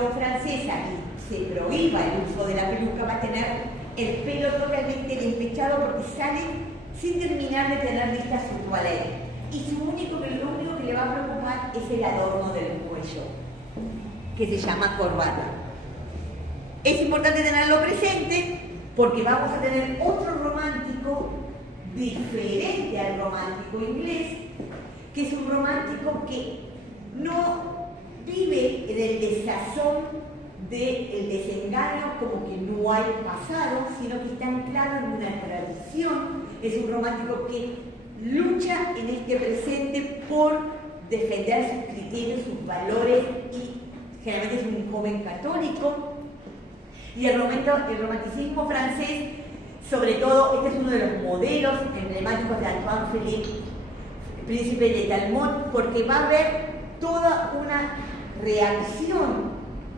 francesa y se prohíba el uso de la peluca, va a tener el pelo totalmente despechado porque sale sin terminar de tener lista su toilette. Y lo único que le va a preocupar es el adorno del cuello, que se llama corbata. Es importante tenerlo presente porque vamos a tener otro romántico diferente al romántico inglés, que es un romántico que no vive en el desazón del desengaño como que no hay pasado, sino que está anclado en una tradición. Es un romántico que lucha en este presente por defender sus criterios, sus valores, y generalmente es un joven católico. Y el romanticismo francés, sobre todo, este es uno de los modelos emblemáticos de Antoine Philippe, príncipe de Talmont, porque va a haber toda una reacción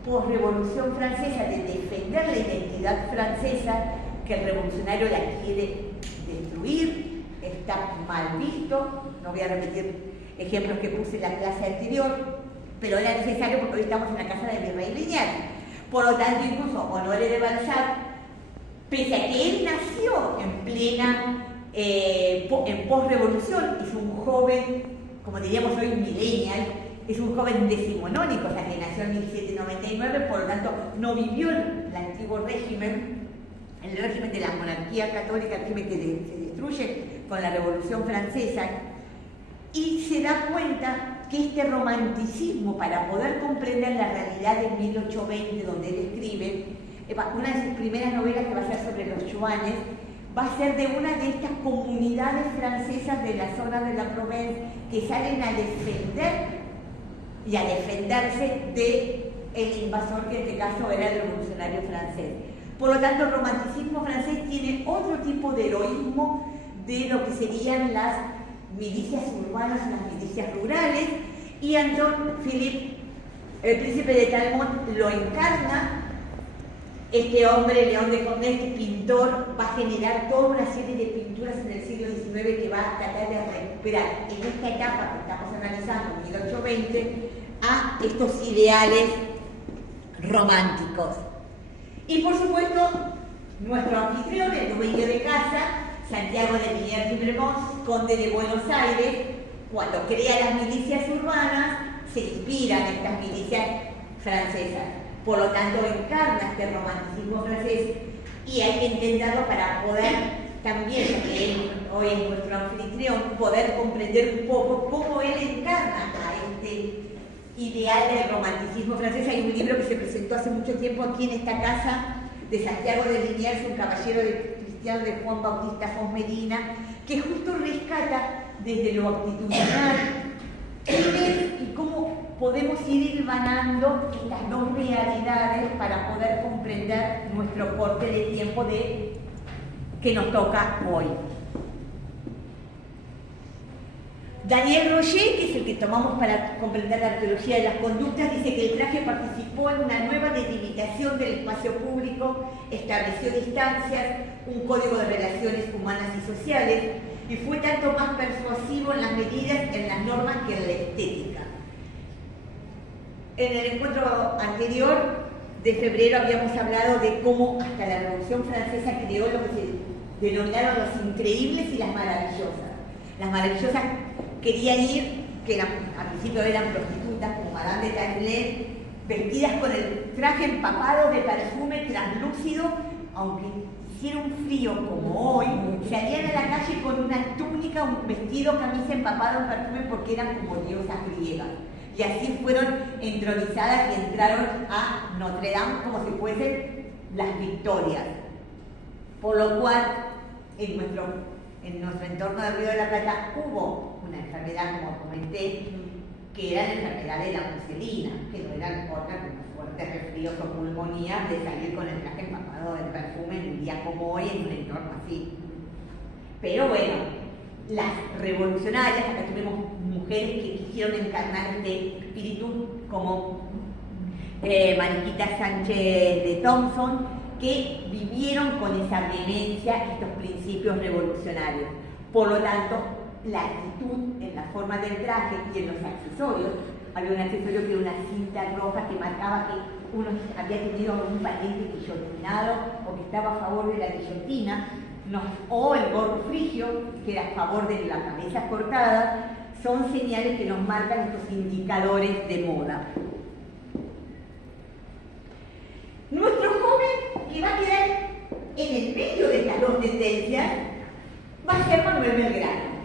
post-revolución francesa de defender la identidad francesa, que el revolucionario la quiere destruir, está mal visto. No voy a repetir ejemplos que puse en la clase anterior, pero era necesario porque hoy estamos en la casa de Virrey Lignac. Por lo tanto, incluso Honoré de Balzac, pese a que él nació en plena en post-revolución, es un joven, como diríamos hoy, millennial, es un joven decimonónico, o sea, que nació en 1799, por lo tanto no vivió el antiguo régimen, el régimen de la monarquía católica, el régimen que se destruye con la Revolución Francesa, y se da cuenta que este romanticismo, para poder comprender la realidad de 1820, donde él escribe, una de sus primeras novelas, que va a ser sobre los Joanes, va a ser de una de estas comunidades francesas de la zona de la Provence que salen a defender y a defenderse del invasor, que en este caso era el revolucionario francés. Por lo tanto, el romanticismo francés tiene otro tipo de heroísmo de lo que serían las milicias urbanas y las milicias rurales, y Antoine Philippe, el príncipe de Talmont, lo encarna. Este hombre, León de Condé, este pintor, va a generar toda una serie de pinturas en el siglo XIX que va a tratar de recuperar en esta etapa que estamos analizando, 1820, a estos ideales románticos. Y por supuesto, nuestro anfitrión, el dueño de casa, Santiago de Liniers y Bremont, conde de Buenos Aires, cuando crea las milicias urbanas, se inspira en estas milicias francesas. Por lo tanto, encarna este romanticismo francés, y hay que entenderlo para poder también, que él hoy es nuestro anfitrión, poder comprender un poco cómo él encarna a este ideal del romanticismo francés. Hay un libro que se presentó hace mucho tiempo aquí en esta casa, de Santiago de Liniers, un caballero cristiano de Juan Bautista Fons Medina, que justo rescata desde lo actitudinal y cómo podemos ir hilvanando estas dos realidades para poder comprender nuestro corte de tiempo que nos toca hoy. Daniel Roger, que es el que tomamos para comprender la arqueología de las conductas, dice que el traje participó en una nueva delimitación del espacio público, estableció distancias, un código de relaciones humanas y sociales, y fue tanto más persuasivo en las medidas, en las normas, que en la estética. En el encuentro anterior de febrero habíamos hablado de cómo hasta la Revolución Francesa creó lo que se denominaron los increíbles y las maravillosas. Las maravillosas querían ir, que al principio eran prostitutas, como Madame de Taillet, vestidas con el traje empapado de perfume translúcido, aunque hiciera un frío como hoy, salían a la calle con una túnica, un vestido, camisa empapado en perfume, porque eran como diosas griegas. Y así fueron entronizadas y entraron a Notre Dame como si fuesen las victorias. Por lo cual, en nuestro entorno del Río de la Plata hubo una enfermedad, como comenté, que era la enfermedad de la muselina, que no eran otras como fuertes resfríos o pulmonías de salir con el traje empapado de perfume en un día como hoy, en un entorno así. Pero bueno, las revolucionarias, acá tuvimos mujeres que quisieron encarnar este espíritu, como Mariquita Sánchez de Thompson, que vivieron con esa vehemencia estos principios revolucionarios. Por lo tanto, la actitud en la forma del traje y en los accesorios, había un accesorio que era una cinta roja que marcaba que uno había tenido algún pariente guillotinado o que estaba a favor de la guillotina, o el gorro frigio, que era a favor de la cabeza cortada, son señales que nos marcan estos indicadores de moda. Nuestro joven, que va a quedar en el medio de estas dos tendencias, va a ser Manuel Belgrano.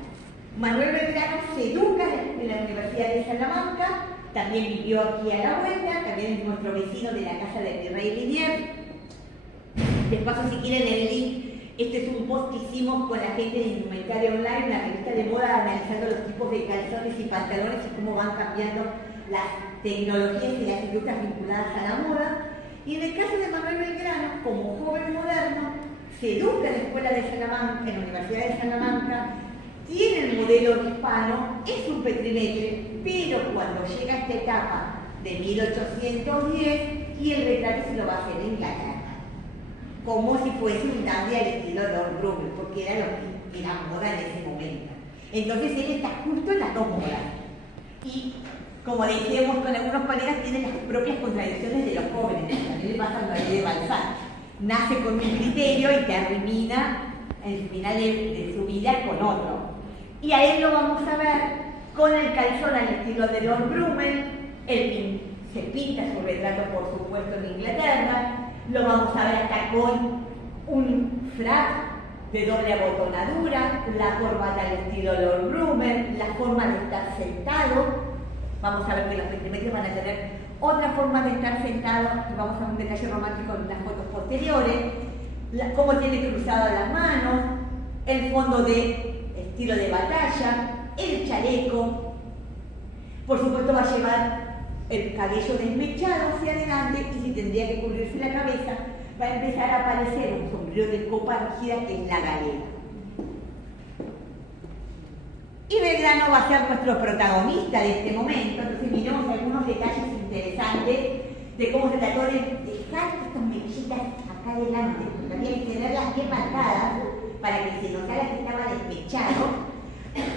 Manuel Belgrano se educa en la Universidad de Salamanca, también vivió aquí a la vuelta, también es nuestro vecino de la casa de Virrey Liniers. Les paso si quieren el link. Este es un post que hicimos con la gente de Indumentaria Online, una revista de moda, analizando los tipos de calzones y pantalones y cómo van cambiando las tecnologías y las industrias vinculadas a la moda. Y en el caso de Manuel Belgrano, como joven moderno, se educa en la Escuela de Salamanca, en la Universidad de Salamanca, tiene el modelo hispano, es un petrimetre, pero cuando llega a esta etapa de 1810, y el retrato se lo va a hacer en Inglaterra, como si fuese un dandy al estilo Lord Brummel, porque era lo que era moda en ese momento. Entonces él está justo en las dos modas. Y como decíamos con algunos colegas, tiene las propias contradicciones de los jóvenes. También le pasa a Noé de Balzac. Nace con un criterio y termina en el final de su vida con otro. Y a él lo vamos a ver con el calzón al estilo de Lord Brummel. Él se pinta su retrato, por supuesto, en Inglaterra. Lo vamos a ver hasta con un frac de doble abotonadura, la corbata al estilo Lord Brummel, la forma de estar sentado. Vamos a ver que los petrimetres van a tener otra forma de estar sentados. Vamos a ver un detalle romántico en las fotos posteriores. Cómo tiene cruzadas las manos, el fondo de estilo de batalla, el chaleco. Por supuesto va a llevar el cabello desmechado hacia adelante y si tendría que cubrirse la cabeza, va a empezar a aparecer un sombrero de copa rígida que es la galera. Y Belgrano va a ser nuestro protagonista de este momento, entonces miremos algunos detalles interesantes de cómo se trató de dejar estas mechitas acá adelante, porque había que tenerlas bien marcadas para que se notara que estaba despechado.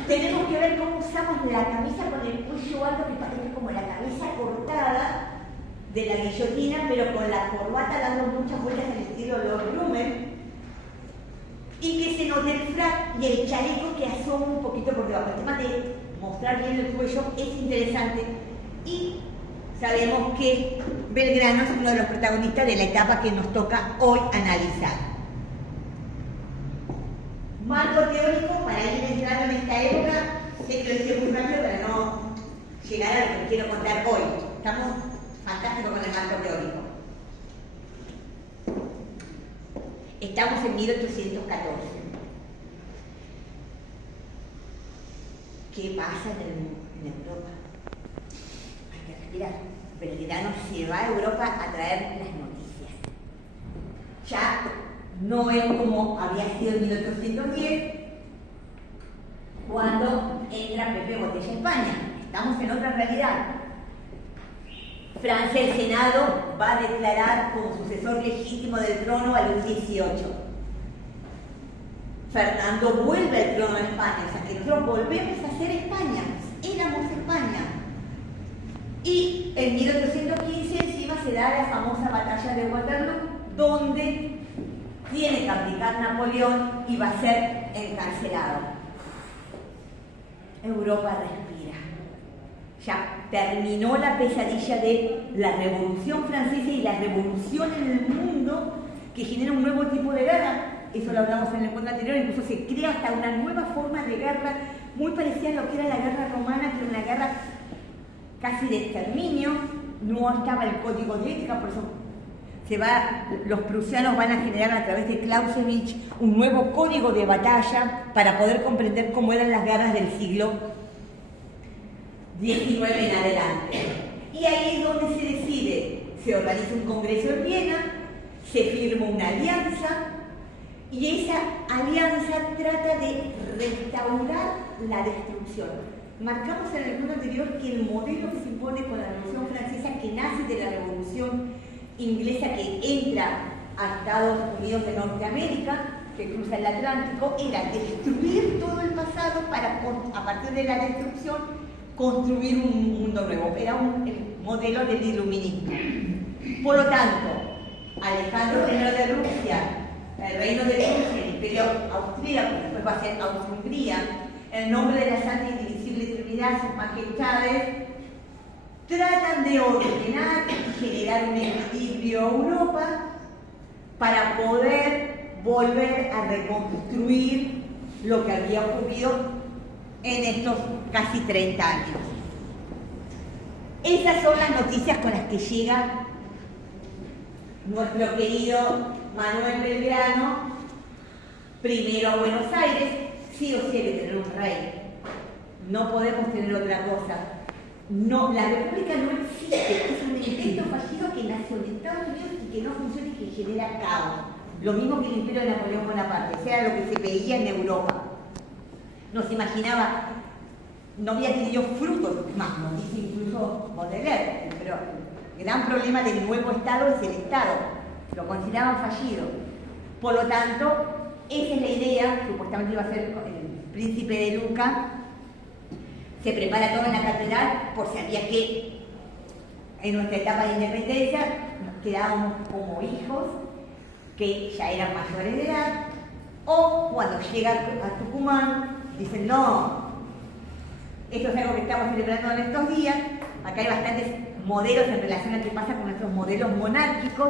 Tenemos que ver cómo usamos la camisa con el cuello alto, que parece como la cabeza cortada de la guillotina, pero con la corbata dando muchas vueltas al estilo Lord Brummel. Y que se note el frac y el chaleco que asoma un poquito por debajo. El tema de mostrar bien el cuello es interesante y sabemos que Belgrano es uno de los protagonistas de la etapa que nos toca hoy analizar. Marco teórico para ir entrando en esta época, sé que lo hice muy rápido para no llegar a lo que quiero contar hoy. Estamos fantásticos con el marco teórico. Estamos en 1814. ¿Qué pasa en Europa? Hay que respirar. Belgrano se va a Europa a traer las noticias. Ya no es como había sido en 1810, cuando entra Pepe Botella a España. Estamos en otra realidad. Francia, el Senado va a declarar como sucesor legítimo del trono a Luis XVIII. Fernando vuelve al trono de España, o sea que nosotros volvemos a ser España, éramos España. Y en 1815 encima se da la famosa batalla de Waterloo, donde tiene que abdicar Napoleón y va a ser encarcelado. Europa respira. Ya terminó la pesadilla de la Revolución Francesa y la revolución en el mundo que genera un nuevo tipo de guerra. Eso lo hablamos en el encuentro anterior, incluso se crea hasta una nueva forma de guerra muy parecida a lo que era la guerra romana, que era una guerra casi de exterminio. No estaba el código de ética, por eso los prusianos van a generar a través de Clausewitz un nuevo código de batalla para poder comprender cómo eran las guerras del siglo XIX en adelante. Y ahí es donde se decide, se organiza un congreso en Viena, se firma una alianza y esa alianza trata de restaurar la destrucción. Marcamos en el punto anterior que el modelo que se impone con la Revolución Francesa, que nace de la Revolución Inglesa, que entra a Estados Unidos de Norteamérica, que cruza el Atlántico, era destruir todo el pasado para, a partir de la destrucción, construir un mundo nuevo. Era el modelo del iluminismo. Por lo tanto, Alejandro I de Rusia, el reino de Rusia, el imperio austríaco, después va a ser Austria-Hungría, el nombre de la Santa Indivisible Trinidad, sus majestades, tratan de ordenar y generar un equilibrio a Europa para poder volver a reconstruir lo que había ocurrido en estos casi 30 años. Esas son las noticias con las que llega nuestro querido Manuel Belgrano, primero a Buenos Aires. Sí o sí hay que tener un rey, no podemos tener otra cosa. No, la República no existe, es un intento fallido que nació en Estados Unidos y que no funciona y que genera caos. Lo mismo que el imperio de Napoleón Bonaparte, o sea, lo que se veía en Europa. No se imaginaba, no había tenido frutos, más, nos dice incluso Baudelaire, pero el gran problema del nuevo Estado es el Estado, lo consideraban fallido. Por lo tanto, esa es la idea, supuestamente iba a ser el príncipe de Luca, se prepara todo en la catedral por si había que, en nuestra etapa de independencia, nos quedábamos como hijos que ya eran mayores de edad, o cuando llega a Tucumán, dicen no, esto es algo que estamos celebrando en estos días, acá hay bastantes modelos en relación a qué pasa con nuestros modelos monárquicos,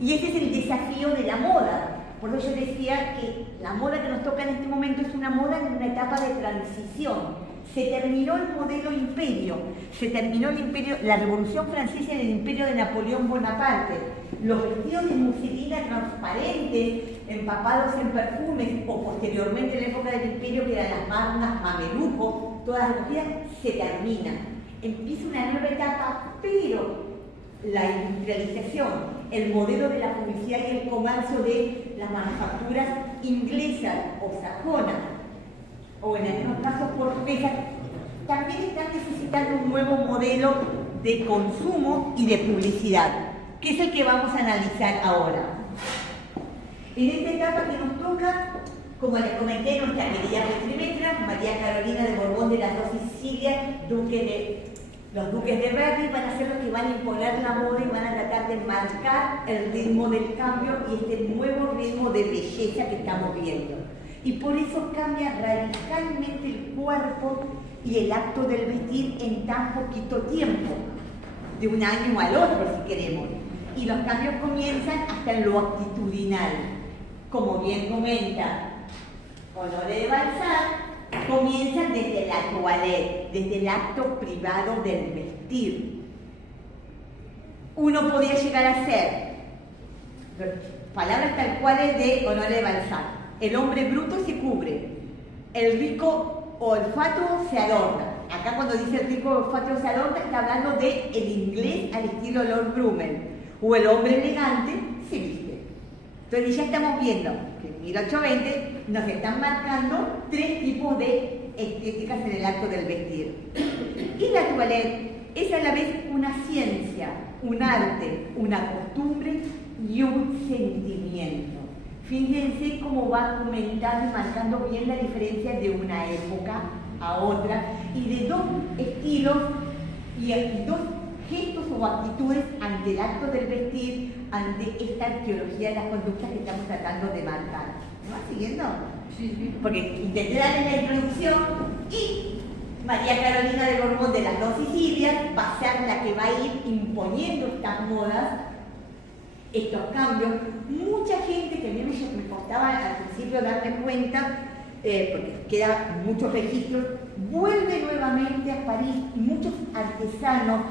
y ese es el desafío de la moda. Por eso yo decía que la moda que nos toca en este momento es una moda en una etapa de transición. Se terminó el modelo imperio, se terminó el imperio, la Revolución Francesa en el imperio de Napoleón Bonaparte. Los vestidos de muselina transparentes, empapados en perfumes, o posteriormente en la época del imperio que eran las mangas mameluco, todas recogidas, se terminan. Empieza una nueva etapa, pero la industrialización, el modelo de la publicidad y el comercio de las manufacturas inglesas o sajonas, o en algunos casos portuguesas, también están necesitando un nuevo modelo de consumo y de publicidad, que es el que vamos a analizar ahora. En esta etapa que nos toca, como les comenté, nuestra querida Petrimestra, María Carolina de Borbón de las Dos Sicilias, los duques de Berry, van a ser los que van a imponer la moda y van a tratar de marcar el ritmo del cambio y este nuevo ritmo de belleza que estamos viendo. Y por eso cambia radicalmente el cuerpo y el acto del vestir en tan poquito tiempo, de un año al otro si queremos. Y los cambios comienzan hasta en lo actitudinal. Como bien comenta Honoré de Balzac, comienzan desde la toilette, desde el acto privado del vestir. Uno podía llegar a ser, palabras tal cuales de Honoré de Balzac: el hombre bruto se cubre, el rico olfato se adorna. Acá cuando dice el rico olfato se adorna, está hablando de el inglés al estilo Lord Brummel, o el hombre elegante se viste. Entonces ya estamos viendo que en 1820 nos están marcando tres tipos de estéticas en el acto del vestir. Y la toilette es a la vez una ciencia, un arte, una costumbre y un sentimiento. Fíjense cómo va comentando y marcando bien la diferencia de una época a otra y de dos estilos y dos gestos o actitudes ante el acto del vestir, ante esta arqueología de las conductas que estamos tratando de marcar. ¿Me vas siguiendo? Sí. Porque intenté darles la introducción y María Carolina de Borbón de las Dos Sicilias va a ser la que va a ir imponiendo estas modas, estos cambios. Mucha gente que a mí me costaba al principio darme cuenta, porque quedan muchos registros, vuelve nuevamente a París y muchos artesanos,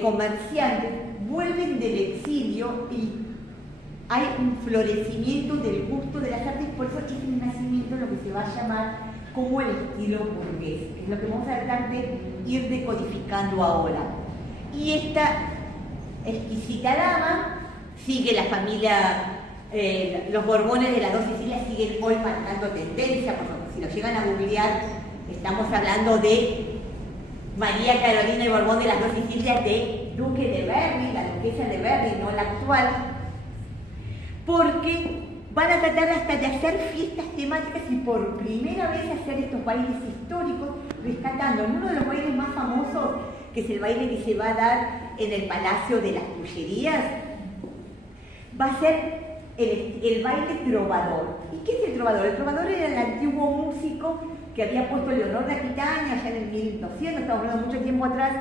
comerciantes, vuelven del exilio y hay un florecimiento del gusto de las artes, por eso es el nacimiento de lo que se va a llamar como el estilo burgués, que es lo que vamos a tratar de ir decodificando ahora. Y esta exquisita dama sigue la familia, los Borbones de las Dos Sicilias siguen hoy marcando tendencia, porque si lo llegan a googlear, estamos hablando de María Carolina de Borbón de las Dos Sicilias, de Duque de Berry, la duquesa de Berry, no la actual, porque van a tratar hasta de hacer fiestas temáticas y por primera vez hacer estos bailes históricos, rescatando en uno de los bailes más famosos, que es el baile que se va a dar en el Palacio de las Tullerías, va a ser el baile trovador. ¿Y qué es el trovador? El trovador era el antiguo músico que había puesto Leonor de Aquitania allá en el 1200, estamos hablando mucho tiempo atrás,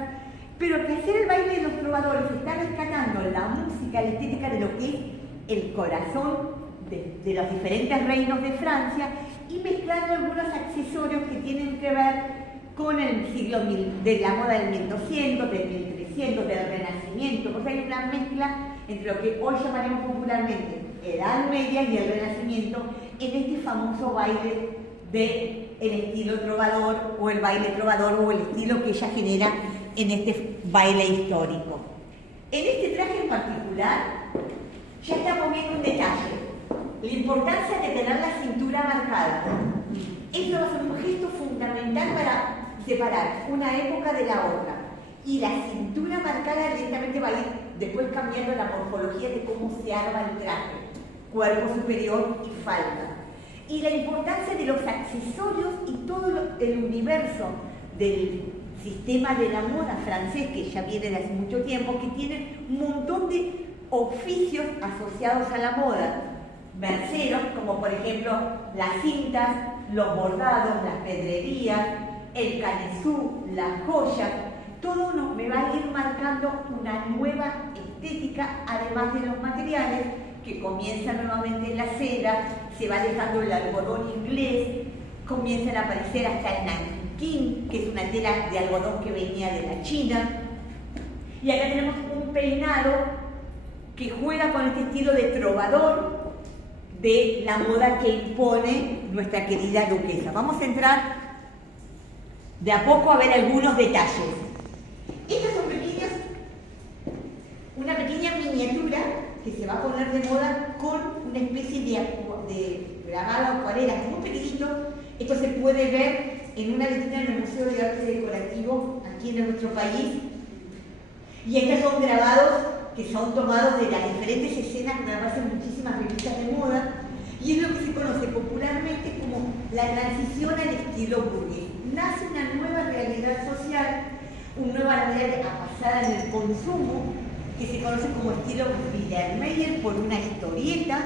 pero que hacer el baile de los trovadores está rescatando la música, la estética de lo que es el corazón de los diferentes reinos de Francia y mezclando algunos accesorios que tienen que ver con el siglo de la moda del 1200, del 1300, del Renacimiento. O sea, hay una mezcla entre lo que hoy llamaremos popularmente Edad Media y el Renacimiento en este famoso baile del estilo trovador o el baile trovador o el estilo que ella genera en este baile histórico. En este traje en particular ya estamos viendo un detalle, la importancia de tener la cintura marcada. Esto va a ser un gesto fundamental para separar una época de la otra. Y la cintura marcada lentamente va a ir después cambiando la morfología de cómo se arma el traje, cuerpo superior y falda. Y la importancia de los accesorios y todo el universo del sistema de la moda francés, que ya viene de hace mucho tiempo, que tiene un montón de oficios asociados a la moda. Merceros, como por ejemplo las cintas, los bordados, las pedrerías, el canesú, las joyas, todo me va a ir marcando una nueva estética, además de los materiales, que comienzan nuevamente en la seda, se va dejando el algodón inglés, comienzan a aparecer hasta el nanquín, que es una tela de algodón que venía de la China. Y acá tenemos un peinado que juega con este estilo de trovador de la moda que impone nuestra querida duquesa. Vamos a entrar de a poco a ver algunos detalles. Estas son una pequeña miniatura que se va a poner de moda con una especie de grabado acuarela muy pequeñito. Esto se puede ver en una vitrina en el Museo de Arte Decorativo aquí en nuestro país. Y estos son grabados que son tomados de las diferentes escenas que aparecen en muchísimas revistas de moda, y es lo que se conoce popularmente como la transición al estilo burgués. Nace una nueva realidad social, una nueva realidad basada en el consumo, que se conoce como estilo Biedermeier por una historieta,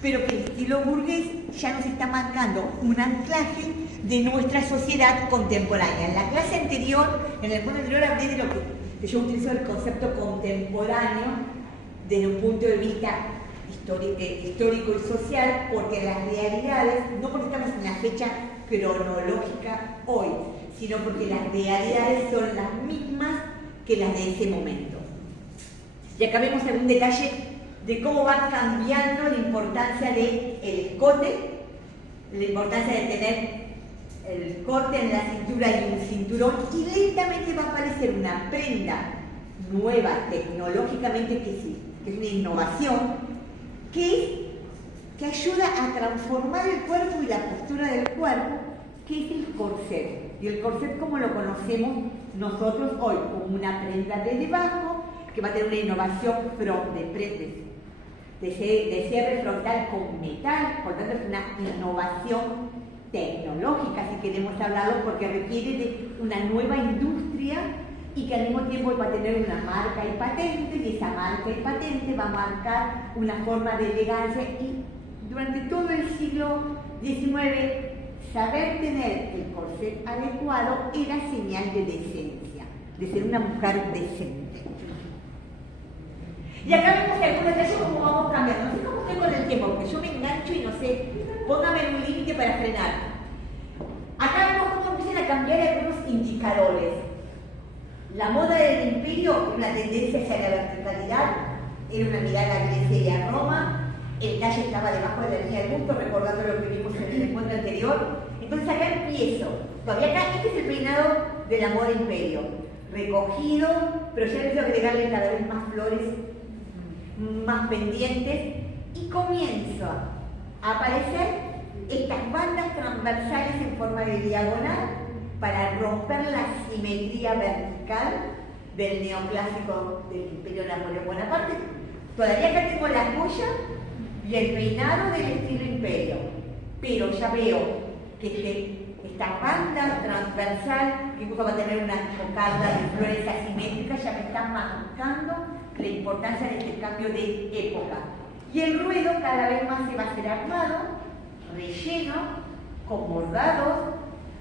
pero que el estilo burgués ya nos está marcando un anclaje de nuestra sociedad contemporánea. En la clase anterior, en el punto anterior, hablé de lo que yo utilizo el concepto contemporáneo desde un punto de vista histórico y social, porque las realidades, no porque estamos en la fecha cronológica hoy, sino porque las realidades son las mismas que las de ese momento. Y acá vemos algún detalle de cómo va cambiando la importancia del escote, la importancia de tener el corte en la cintura y un cinturón, y lentamente va a aparecer una prenda nueva tecnológicamente que es una innovación que ayuda a transformar el cuerpo y la postura del cuerpo, que es el corset. Y el corset, como lo conocemos nosotros hoy, como una prenda de debajo, que va a tener una innovación de cierre frontal con metal, por tanto es una innovación tecnológica, si queremos hablarlo, porque requiere de una nueva industria y que al mismo tiempo va a tener una marca y patente, y esa marca y patente va a marcar una forma de elegancia, y durante todo el siglo XIX saber tener el corset adecuado era señal de decencia, de ser una mujer decente. Y acá vemos algunos detalles cómo vamos cambiando. No sé cómo estoy con el tiempo, porque yo me engancho y no sé, póngame un límite para frenar. Acá vemos cómo empiezan a cambiar algunos indicadores. La moda del imperio, una tendencia hacia la verticalidad, era una mirada a Grecia y a Roma, el talle estaba debajo de la línea del busto, recordando lo que vimos en el encuentro anterior. Entonces acá empiezo, todavía acá, este es el peinado de la moda imperio, recogido, pero ya empiezo a agregarle cada vez más flores, más pendientes, y comienzo a aparecer estas bandas transversales en forma de diagonal para romper la simetría vertical del neoclásico del Imperio Napoleón Bonaparte. Todavía acá tengo la joya y el peinado del estilo imperio, pero ya veo que esta banda transversal, que incluso va a tener una cocarda de flores asimétricas, ya me está marcando la importancia de este cambio de época. Y el ruedo cada vez más se va a hacer armado, relleno, con bordados,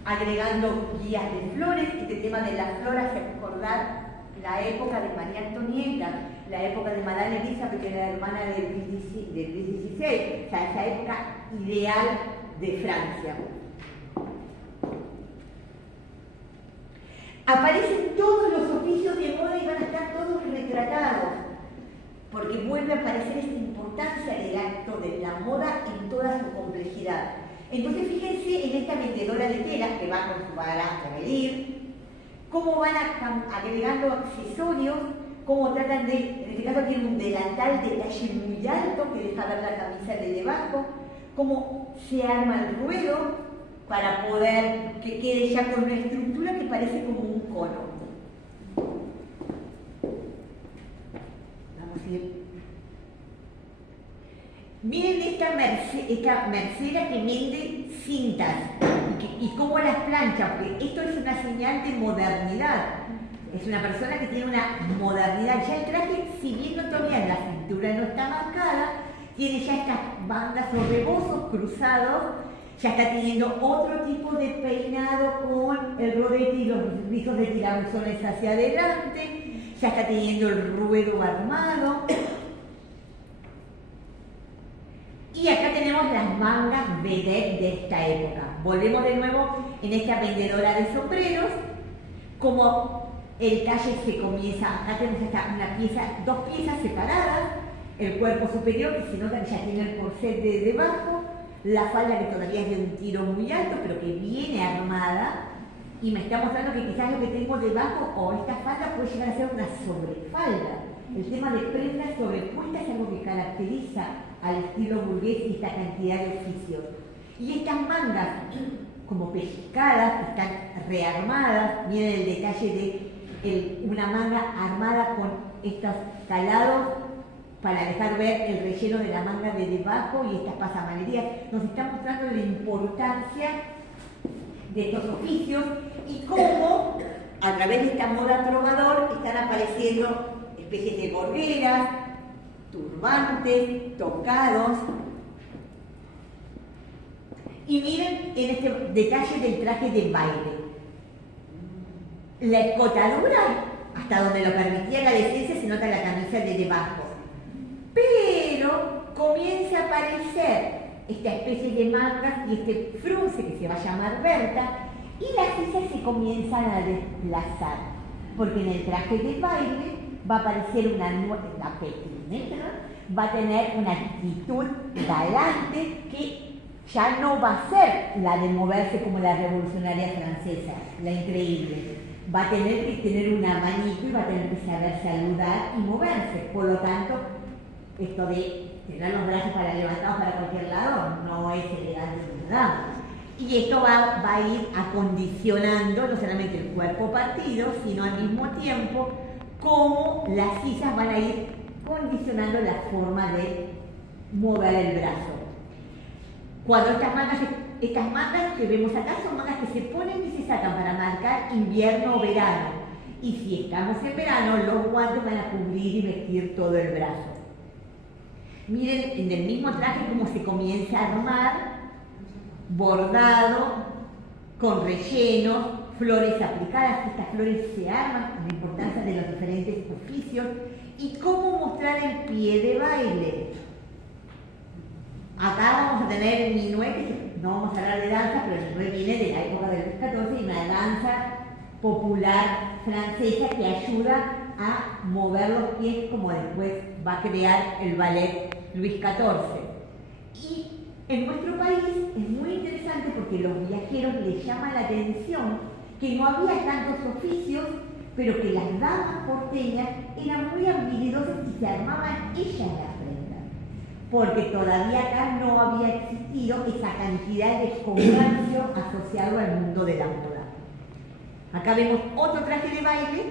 agregando guías de flores. Este tema de las flores hace recordar la época de María Antonieta, la época de Madame Elizabeth, que era la hermana de Luis XVI, o sea, esa época ideal de Francia. Aparecen todos los oficios de moda y van a estar todos retratados, porque vuelve a aparecer esta importancia del acto de la moda en toda su complejidad. Entonces fíjense en esta vendedora de telas que va con su balanza a medir, cómo van agregando accesorios, cómo tratan de, en este caso tiene un delantal de talle muy alto que deja ver la camisa de debajo, cómo se arma el ruedo para poder que quede ya con una estructura que parece como un cono. Vamos a ir. Miren esta mercera que vende cintas y cómo las plancha, porque esto es una señal de modernidad. Es una persona que tiene una modernidad. Ya el traje, si bien no todavía la cintura no está marcada, tiene ya estas bandas o rebozos cruzados, ya está teniendo otro tipo de peinado con el rodete y los rizos de tirabuzones hacia adelante, ya está teniendo el ruedo armado. Y acá tenemos las mangas vedette de esta época. Volvemos de nuevo en esta vendedora de sombreros, como el talle se comienza, acá tenemos dos piezas separadas, el cuerpo superior que se nota que ya tiene el corset de debajo, la falda que todavía es de un tiro muy alto pero que viene armada, y me está mostrando que quizás lo que tengo debajo o esta falda puede llegar a ser una sobrefalda. El tema de prendas sobrepuestas es algo que caracteriza al estilo burgués y esta cantidad de oficios. Y estas mangas como pellizcadas, que están rearmadas, miren el detalle de una manga armada con estos calados para dejar ver el relleno de la manga de debajo y estas pasamanerías. Nos está mostrando la importancia de estos oficios y cómo a través de esta moda trovador están apareciendo especies de gorgueras, turbantes, tocados. Y miren en este detalle del traje de baile. La escotadura, hasta donde lo permitía la decencia, se nota la camisa de debajo. Pero comienza a aparecer esta especie de mangas y este frunce que se va a llamar Berta, y las sisas se comienzan a desplazar, porque en el traje de baile va a aparecer la petimetra, va a tener una actitud galante que ya no va a ser la de moverse como la revolucionaria francesa, la increíble. Va a tener que tener un abanico y va a tener que saber saludar y moverse. Por lo tanto, esto de tener los brazos levantados para cualquier lado no es elegante de una dama. Y esto va a ir acondicionando no solamente el cuerpo partido, sino al mismo tiempo cómo las sisas van a ir condicionando la forma de mover el brazo. Cuando estas mangas que vemos acá son mangas que se ponen y se sacan para marcar invierno o verano. Y si estamos en verano, los guantes van a cubrir y vestir todo el brazo. Miren en el mismo traje cómo se comienza a armar, bordado, con rellenos, flores aplicadas. Estas flores se arman, la importancia de los diferentes oficios, y cómo mostrar el pie de baile. Acá vamos a tener el minuet, que no vamos a hablar de danza, pero el minuet viene de la época del Luis XIV y una danza popular francesa que ayuda a mover los pies, como después va a crear el ballet Luis XIV. Y en nuestro país es muy interesante porque los viajeros les llama la atención que no había tantos oficios, pero que las damas porteñas eran muy habilidosas y se armaban ellas las prendas, porque todavía acá no había existido esa cantidad de comercio asociado al mundo de la moda. Acá vemos otro traje de baile,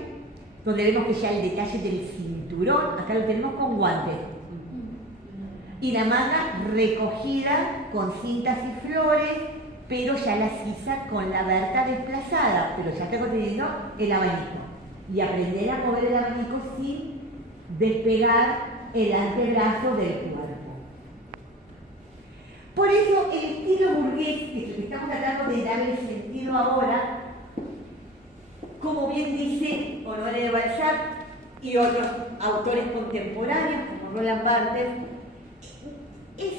donde vemos que ya el detalle del cinturón, acá lo tenemos con guantes, y la manga recogida con cintas y flores, pero ya la sisa con la Berta desplazada, pero ya tengo teniendo el abanico. Y aprender a mover el abanico sin despegar el antebrazo del cuerpo. Por eso el estilo burgués, que es lo que estamos tratando de darle sentido ahora, como bien dice Honoré de Balzac y otros autores contemporáneos como Roland Barthes, es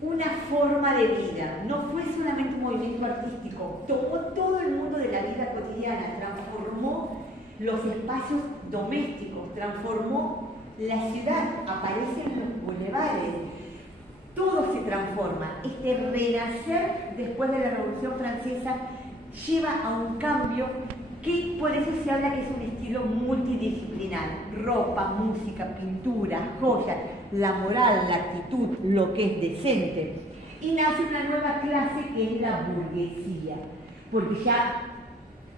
una forma de vida, no fue solamente un movimiento artístico, tomó todo el mundo de la vida cotidiana, transformó los espacios domésticos, transformó la ciudad, aparecen los bulevares, todo se transforma. Este renacer después de la Revolución Francesa lleva a un cambio que por eso se habla que es un estilo multidisciplinar. Ropa, música, pintura, joyas, la moral, la actitud, lo que es decente. Y nace una nueva clase que es la burguesía, porque ya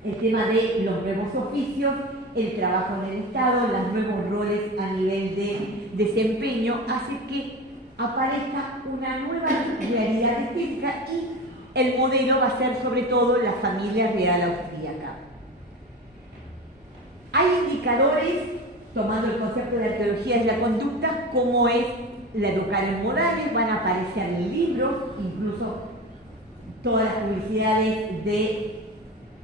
el tema de los nuevos oficios, el trabajo en el Estado, los nuevos roles a nivel de desempeño, hace que aparezca una nueva realidad estética y el modelo va a ser sobre todo la familia real austríaca. Hay indicadores, tomando el concepto de arqueología de la conducta, como es la educar en modales, van a aparecer en libros, incluso todas las publicidades de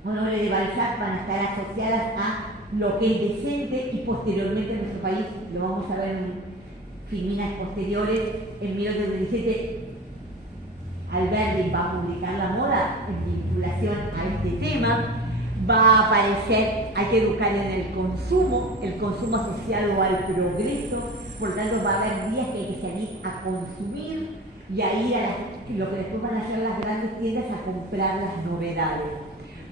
Honoré de Balzac van a estar asociadas a lo que es decente y posteriormente en nuestro país, lo vamos a ver en filminas posteriores, en 1817 Alberdi va a publicar la moda en vinculación a este tema. Va a aparecer, hay que educar en el consumo asociado al progreso, por lo tanto va a haber días que hay que salir a consumir y a ir a lo que después van a hacer las grandes tiendas a comprar las novedades.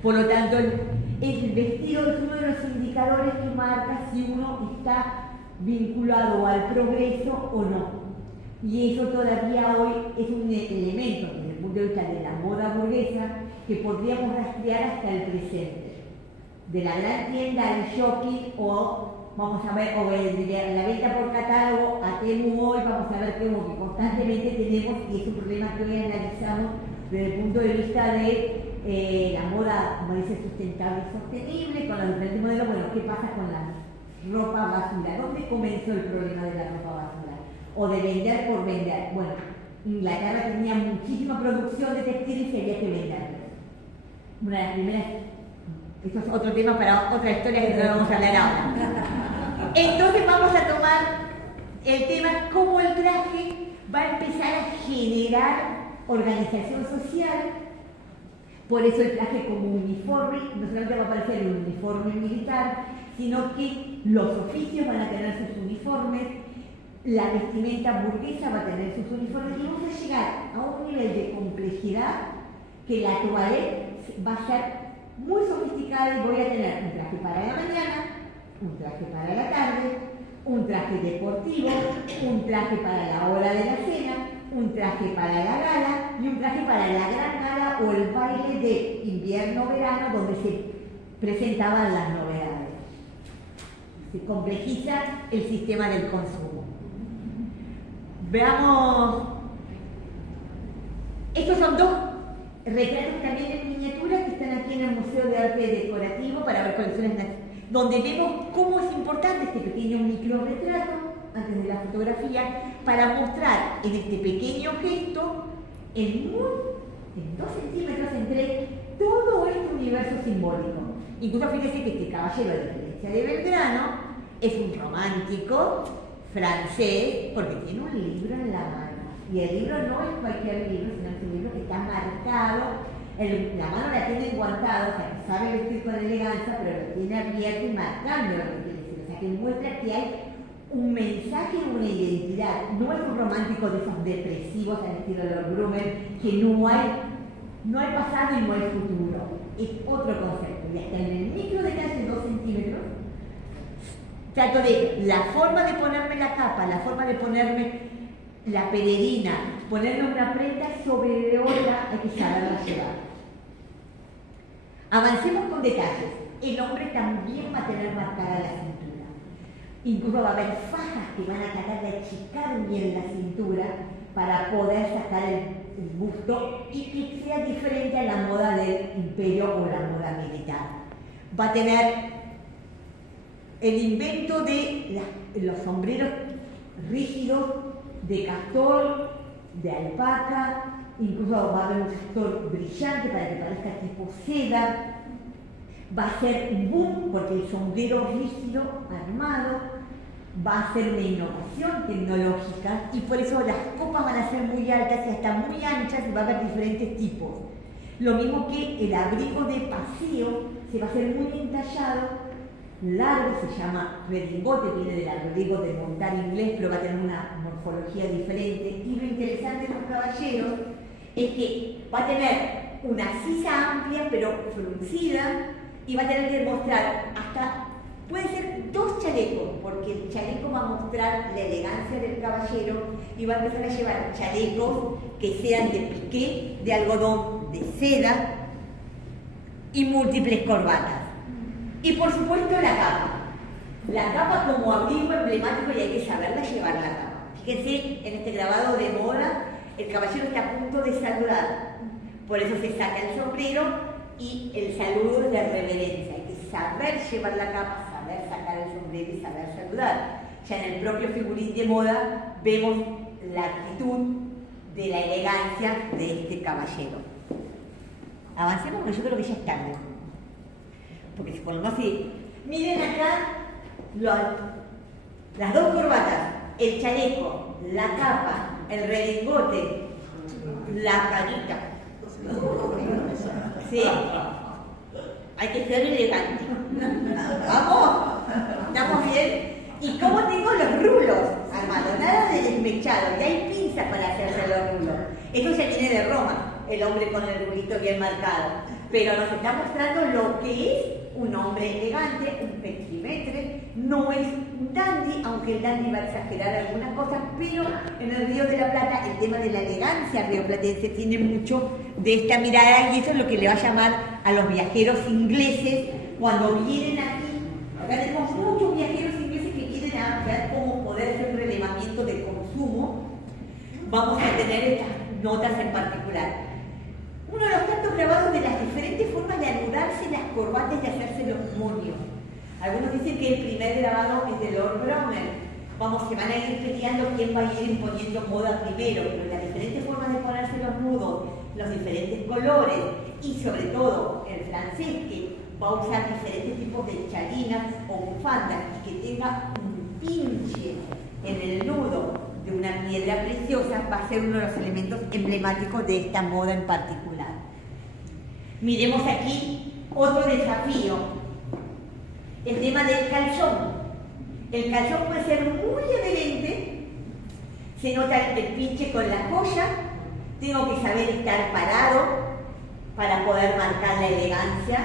Por lo tanto, el vestido es uno de los indicadores que marca si uno está vinculado al progreso o no. Y eso todavía hoy es un elemento, desde el punto de vista de la moda burguesa, que podríamos rastrear hasta el presente. De la gran tienda al shopping o, vamos a ver, o de la venta por catálogo a Temu hoy, vamos a ver que constantemente tenemos, y es un problema que hoy analizamos desde el punto de vista de la moda, como dice, sustentable y sostenible, con los diferentes modelos. Bueno, ¿qué pasa con la ropa basura? ¿Dónde comenzó el problema de la ropa basura? O de vender por vender. Bueno, Inglaterra tenía muchísima producción de textiles y había que venderlos. Una de las primeras, esto es otro tema para otra historia que no vamos a hablar ahora. Entonces vamos a tomar el tema cómo el traje va a empezar a generar organización social. Por eso el traje como uniforme, no solamente va a aparecer un uniforme militar, sino que los oficios van a tener sus uniformes, la vestimenta burguesa va a tener sus uniformes y vamos a llegar a un nivel de complejidad que la toilette va a ser muy sofisticada y voy a tener un traje para la mañana, un traje para la tarde, un traje deportivo, un traje para la hora de la cena, un traje para la gala y un traje para la gran gala o el baile de invierno-verano donde se presentaban las novedades. Se complejiza el sistema del consumo. Veamos, estos son dos retratos también en miniatura que están aquí en el Museo de Arte Decorativo para ver colecciones donde vemos cómo es importante este pequeño microrretrato antes de la fotografía para mostrar en este pequeño gesto en 2 centímetros entre todo este universo simbólico. Incluso fíjese que este caballero, a diferencia de Belgrano, es un romántico francés porque tiene un libro en la mano. Y el libro no es cualquier libro, sino es un libro que está marcado, la mano la tiene enguantada, o sea, que sabe vestir con elegancia, pero lo tiene abierto y marcando lo que quiere decir. O sea, que muestra que hay un mensaje, una identidad. No es un romántico de esos depresivos al estilo de los Brummel, que no hay pasado y no hay futuro. Es otro concepto. Y hasta en el micro detalle de 2 centímetros, trato de la forma de ponerme la capa, la forma de ponerme la pelerina, ponerme una prenda sobre de otra, hay que saberla llevar. Avancemos con detalles. El hombre también va a tener marcada la cintura. incluso va a haber fajas que van a tratar de achicar bien la cintura para poder sacar el busto y que sea diferente a la moda del imperio o la moda militar. Va a tener el invento de los sombreros rígidos de castor, de alpaca, incluso va a haber un castor brillante para que parezca tipo seda. Va a ser un boom porque el sombrero rígido armado va a ser una innovación tecnológica y por eso las copas van a ser muy altas y hasta muy anchas y va a haber diferentes tipos. Lo mismo que el abrigo de paseo se va a hacer muy entallado, largo, se llama redingote, viene del abrigo de montar inglés, pero va a tener una morfología diferente. Y lo interesante de los caballeros es que va a tener una sisa amplia pero fruncida y va a tener que mostrar hasta, puede ser 2 chalecos, porque el chaleco va a mostrar la elegancia del caballero y va a empezar a llevar chalecos que sean de piqué, de algodón, de seda y múltiples corbatas. Y por supuesto la capa. La capa como abrigo emblemático y hay que saberla llevar la capa. Fíjense en este grabado de moda, el caballero está a punto de saludar. Por eso se saca el sombrero y el saludo es de reverencia. Hay que saber llevar la capa, saber sacar el sombrero y saber saludar. Ya en el propio figurín de moda vemos la actitud de la elegancia de este caballero. Avancemos porque yo creo que ya es tarde. Porque si ponemos así, miren acá las 2 corbatas, el chaleco, la capa, el redingote, la carita. ¿Sí? Hay que ser elegante. ¿Vamos? ¿Estamos bien? ¿Y cómo tengo los rulos armados? Nada de desmechado. Y hay pinzas para hacerse los rulos. Esto ya viene de Roma, el hombre con el rulito bien marcado. Pero nos está mostrando lo que es un hombre elegante, un petimetre, no es un dandy, aunque el dandy va a exagerar algunas cosas, pero en el Río de la Plata el tema de la elegancia rioplatense tiene mucho de esta mirada y eso es lo que le va a llamar a los viajeros ingleses cuando vienen aquí. Acá tenemos muchos viajeros ingleses que vienen a ver cómo poder hacer un relevamiento de consumo. Vamos a tener estas notas en particular. Uno de los tantos grabados de las diferentes formas de anudarse las corbatas y de hacerse los monios. Algunos dicen que el primer grabado es de Lord Bromley. Vamos, se van a ir peleando quién va a ir imponiendo moda primero, pero las diferentes formas de ponerse los nudos, los diferentes colores y sobre todo el francés que va a usar diferentes tipos de chalinas o bufandas y que tenga un pinche en el nudo de una piedra preciosa va a ser uno de los elementos emblemáticos de esta moda en particular. Miremos aquí otro desafío, el tema del calzón. El calzón puede ser muy adherente, se nota el pinche con la joya, tengo que saber estar parado para poder marcar la elegancia.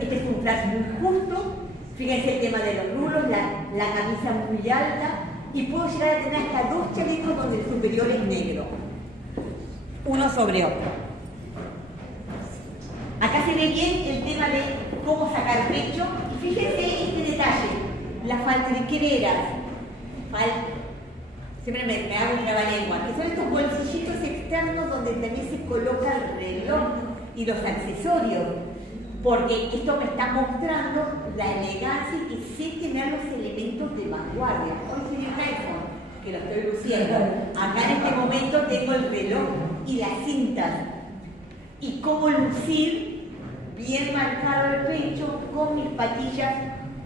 Este es un traje muy justo, fíjense el tema de los rulos, la camisa muy alta, y puedo llegar a tener hasta 2 chalecos donde el superior es negro, uno sobre otro. Acá se ve bien el tema de cómo sacar pecho, y fíjense este detalle, las faltriqueras, siempre me hago un trabalengua, que son estos bolsillitos externos donde también se coloca el reloj y los accesorios, porque esto me está mostrando la elegancia y que sé tener los elementos de vanguardia. Hoy soy el iPhone, que lo estoy luciendo. Acá en este momento tengo el reloj y las cintas. Y cómo lucir bien marcado el pecho con mis patillas.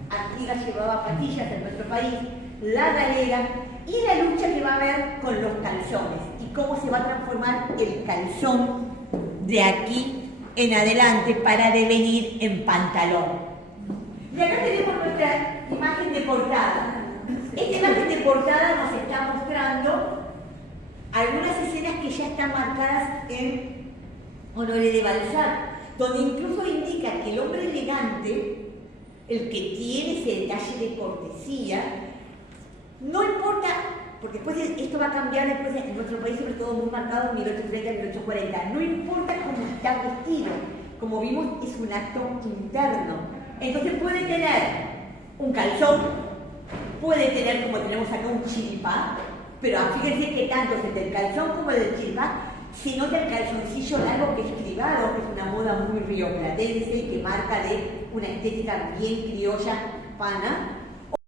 Artigas llevaba patillas en nuestro país, la galera y la lucha que va a haber con los calzones. Y cómo se va a transformar el calzón de aquí en adelante para devenir en pantalón. Y acá tenemos nuestra imagen de portada. Esta imagen de portada nos está mostrando algunas escenas que ya están marcadas en Honoré de Balzac, donde incluso indica que el hombre elegante, el que tiene ese detalle de cortesía, no importa, porque después esto va a cambiar después en nuestro país, sobre todo muy marcado en 1830 y 1840. No importa cómo está vestido, como vimos, es un acto interno. Entonces puede tener un calzón, puede tener como tenemos acá un chiripá, pero fíjense que tanto es el del calzón como el del chiripá, se nota el calzoncillo largo que es cribado, que es una moda muy rioplatense y que marca de una estética bien criolla hispana.